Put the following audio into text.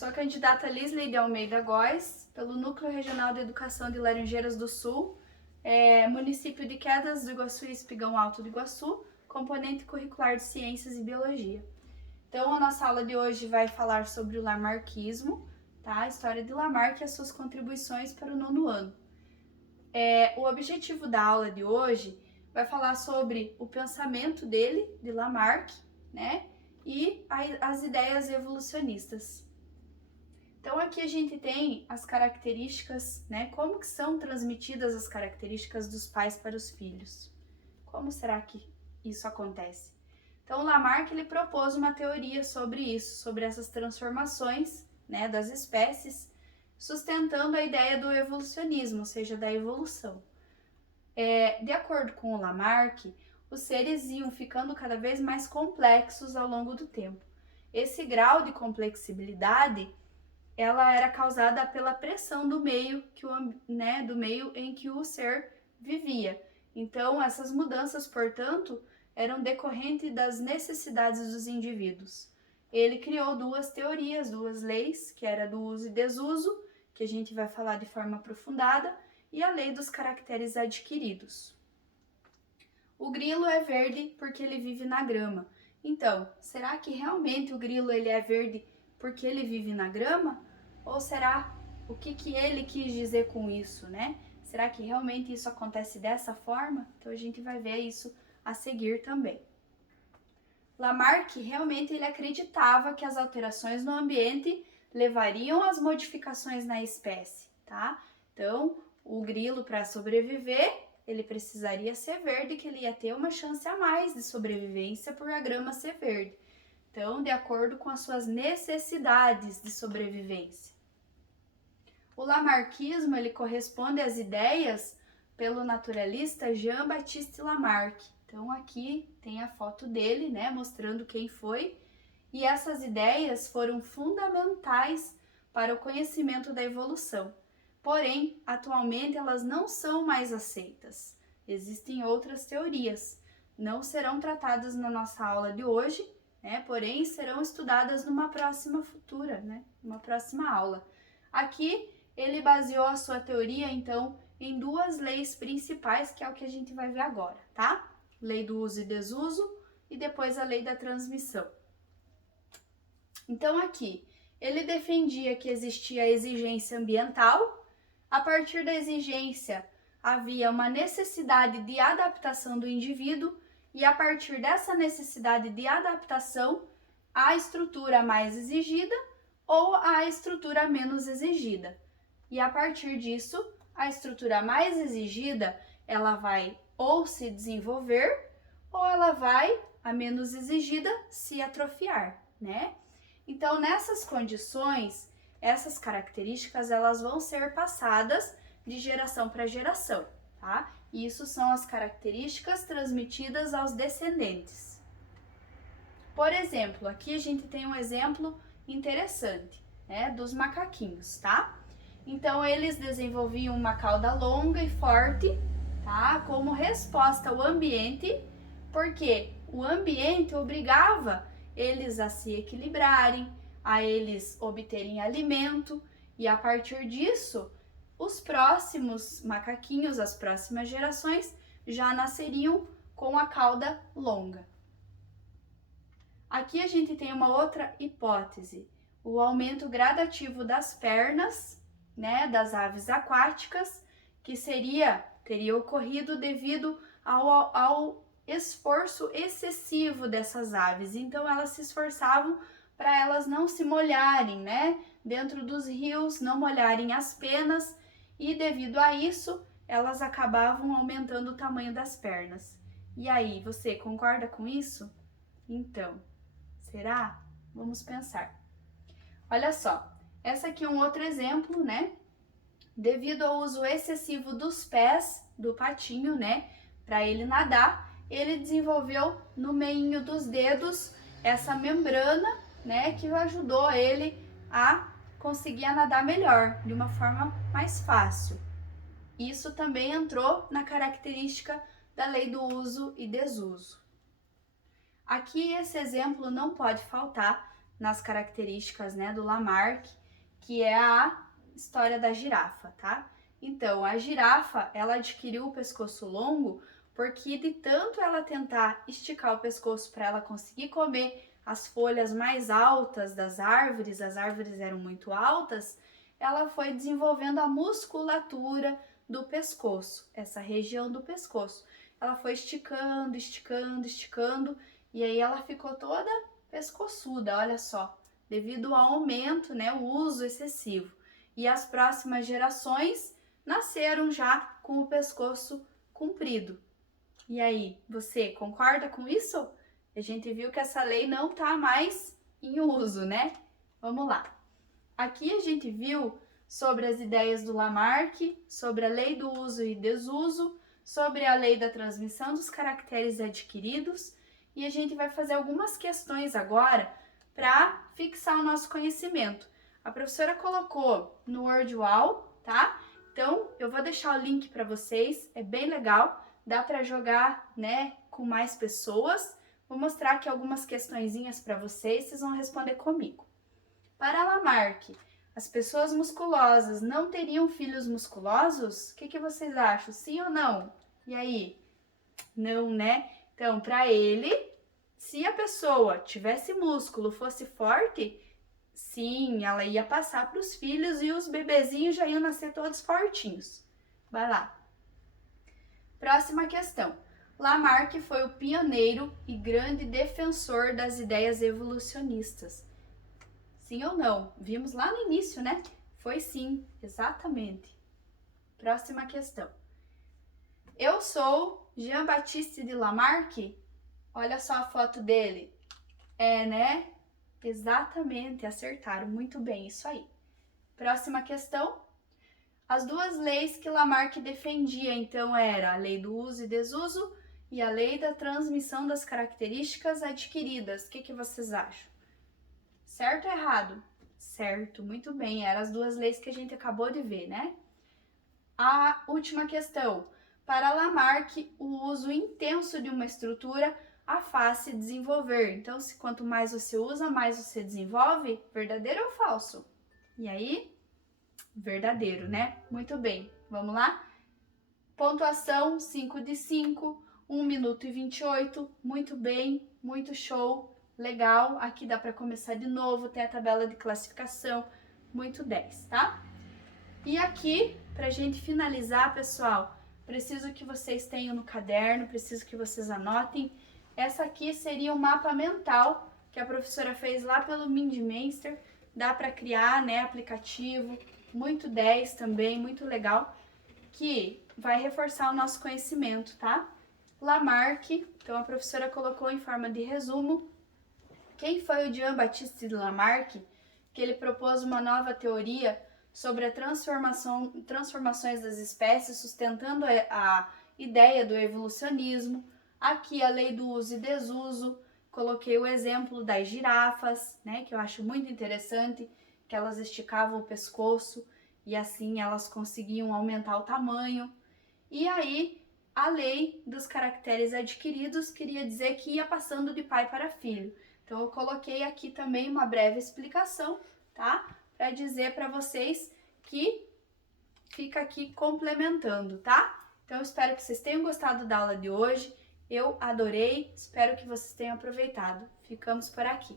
Sou a candidata Lisley de Almeida Góes, pelo Núcleo Regional de Educação de Laranjeiras do Sul, município de Quedas do Iguaçu e Espigão Alto do Iguaçu, componente curricular de Ciências e Biologia. Então, a nossa aula de hoje vai falar sobre o lamarckismo, tá? A história de Lamarck e as suas contribuições para o 9º ano. O objetivo da aula de hoje vai falar sobre o pensamento dele, de Lamarck, né? E as ideias evolucionistas. Então, aqui a gente tem as características, né? Como que são transmitidas as características dos pais para os filhos? Como será que isso acontece? Então, Lamarck ele propôs uma teoria sobre isso, sobre essas transformações, né, das espécies, sustentando a ideia do evolucionismo, ou seja, da evolução. De acordo com o Lamarck, os seres iam ficando cada vez mais complexos ao longo do tempo. Esse grau de complexibilidade ela era causada pela pressão do meio, do meio em que o ser vivia. Então, essas mudanças, portanto, eram decorrentes das necessidades dos indivíduos. Ele criou duas teorias, duas leis, que era do uso e desuso, que a gente vai falar de forma aprofundada, e a lei dos caracteres adquiridos. O grilo é verde porque ele vive na grama. Então, será que realmente o grilo ele é verde porque ele vive na grama? Ou será o que ele quis dizer com isso, né? Será que realmente isso acontece dessa forma? Então a gente vai ver isso a seguir também. Lamarck realmente ele acreditava que as alterações no ambiente levariam às modificações na espécie, tá? Então, o grilo para sobreviver, ele precisaria ser verde, que ele ia ter uma chance a mais de sobrevivência por a grama ser verde. Então, de acordo com as suas necessidades de sobrevivência. O lamarckismo ele corresponde às ideias pelo naturalista Jean-Baptiste Lamarck. Então, aqui tem a foto dele, né, mostrando quem foi. E essas ideias foram fundamentais para o conhecimento da evolução. Porém, atualmente elas não são mais aceitas. Existem outras teorias. Não serão tratadas na nossa aula de hoje, né? Porém, serão estudadas numa próxima futura, né? Uma próxima aula. Aqui, ele baseou a sua teoria, então, em duas leis principais, que é o que a gente vai ver agora, tá? Lei do uso e desuso e depois a lei da transmissão. Então, aqui, ele defendia que existia a exigência ambiental. A partir da exigência, havia uma necessidade de adaptação do indivíduo e a partir dessa necessidade de adaptação, a estrutura mais exigida ou a estrutura menos exigida. E a partir disso, a estrutura mais exigida, ela vai ou se desenvolver ou ela vai, a menos exigida, se atrofiar, né? Então, nessas condições, essas características, elas vão ser passadas de geração para geração, tá? E isso são as características transmitidas aos descendentes. Por exemplo, aqui a gente tem um exemplo interessante, né, dos macaquinhos, tá? Então, eles desenvolviam uma cauda longa e forte, tá? Como resposta ao ambiente, porque o ambiente obrigava eles a se equilibrarem, a eles obterem alimento, e a partir disso, os próximos macaquinhos, as próximas gerações, já nasceriam com a cauda longa. Aqui a gente tem uma outra hipótese, o aumento gradativo das pernas, né, das aves aquáticas, que teria ocorrido devido ao esforço excessivo dessas aves. Então, elas se esforçavam para elas não se molharem, né, dentro dos rios, não molharem as penas, e devido a isso, elas acabavam aumentando o tamanho das pernas. E aí, você concorda com isso? Então, será? Vamos pensar. Olha só, essa aqui é um outro exemplo, né? Devido ao uso excessivo dos pés do patinho, né, para ele nadar, ele desenvolveu no meinho dos dedos essa membrana, né, que ajudou ele a conseguir nadar melhor, de uma forma mais fácil. Isso também entrou na característica da lei do uso e desuso. Aqui esse exemplo não pode faltar, nas características, né, do Lamarck, que é a história da girafa, tá? Então, a girafa, ela adquiriu o pescoço longo porque de tanto ela tentar esticar o pescoço para ela conseguir comer as folhas mais altas das árvores, as árvores eram muito altas, ela foi desenvolvendo a musculatura do pescoço, essa região do pescoço. Ela foi esticando, esticando, esticando, e aí ela ficou toda pescoçuda, olha só, devido ao aumento, né, o uso excessivo. E as próximas gerações nasceram já com o pescoço comprido. E aí, você concorda com isso? A gente viu que essa lei não está mais em uso, né? Vamos lá. Aqui a gente viu sobre as ideias do Lamarck, sobre a lei do uso e desuso, sobre a lei da transmissão dos caracteres adquiridos, e a gente vai fazer algumas questões agora para fixar o nosso conhecimento. A professora colocou no WordWall, tá? Então, eu vou deixar o link para vocês, é bem legal, dá para jogar, né, com mais pessoas. Vou mostrar aqui algumas questõezinhas para vocês, vocês vão responder comigo. Para Lamarck, as pessoas musculosas não teriam filhos musculosos? O que vocês acham? Sim ou não? E aí? Não, né? Então, para ele, se a pessoa tivesse músculo, fosse forte, sim, ela ia passar para os filhos e os bebezinhos já iam nascer todos fortinhos. Vai lá. Próxima questão. Lamarck foi o pioneiro e grande defensor das ideias evolucionistas. Sim ou não? Vimos lá no início, né? Foi sim, exatamente. Próxima questão. Eu sou Jean-Baptiste de Lamarck? Olha só a foto dele. É, né? Exatamente, acertaram muito bem, isso aí. Próxima questão. As duas leis que Lamarck defendia, então, era a lei do uso e desuso e a lei da transmissão das características adquiridas. O que vocês acham? Certo ou errado? Certo, muito bem. Eram as duas leis que a gente acabou de ver, né? A última questão. Para Lamarck, o uso intenso de uma estrutura a faz se desenvolver. Então, se quanto mais você usa, mais você desenvolve. Verdadeiro ou falso? E aí? Verdadeiro, né? Muito bem. Vamos lá? Pontuação 5 de 5, 1 minuto e 28. Muito bem, muito show. Legal, aqui dá para começar de novo, tem a tabela de classificação, muito 10, tá? E aqui, pra gente finalizar, pessoal, preciso que vocês tenham no caderno, preciso que vocês anotem. Essa aqui seria um mapa mental que a professora fez lá pelo MindMeister, dá para criar, né, aplicativo, muito 10 também, muito legal, que vai reforçar o nosso conhecimento, tá? Lamarck, então a professora colocou em forma de resumo. Quem foi o Jean-Baptiste de Lamarck? Que ele propôs uma nova teoria sobre a transformações das espécies, sustentando a ideia do evolucionismo. Aqui a lei do uso e desuso, coloquei o exemplo das girafas, né, que eu acho muito interessante, que elas esticavam o pescoço e assim elas conseguiam aumentar o tamanho. E aí, a lei dos caracteres adquiridos queria dizer que ia passando de pai para filho. Então, eu coloquei aqui também uma breve explicação, tá? Para dizer para vocês que fica aqui complementando, tá? Então, eu espero que vocês tenham gostado da aula de hoje. Eu adorei, espero que vocês tenham aproveitado. Ficamos por aqui.